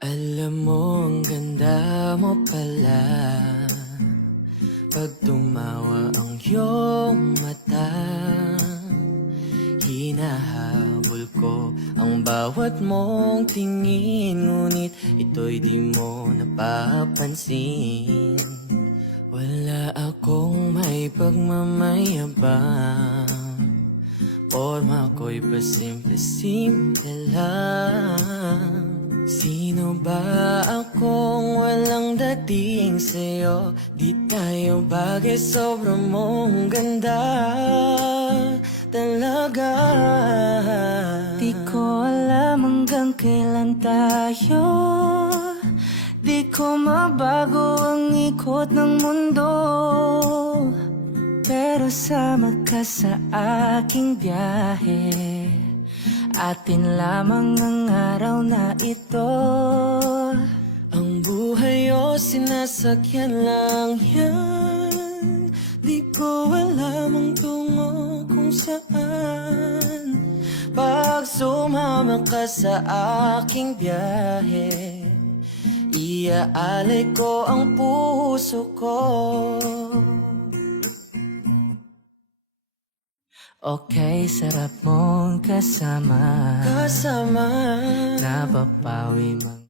Alam mo, ang ganda mo pala pag tumawa ang iyong mata. Hinahabol ko ang bawat mong tingin, ngunit ito'y di mo napapansin. Wala akong may pagmamayabang, forma ko'y pasimple-simple lang. Sino ba akong walang dating sa'yo? Di tayo bagay, sobrang mong ganda talaga. Di ko alam hanggang kailan tayo, di ko mabago ang ikot ng mundo, pero sama ka sa aking biyahe. Atin lamang ang araw na ito. Ang buhay o sinasakyan lang yan, di ko alam ang tungo kung saan. Pag sumama ka sa aking biyahe, iaalay ko ang puso ko. Okay, sarap mong kasama, Kasama napapawi mang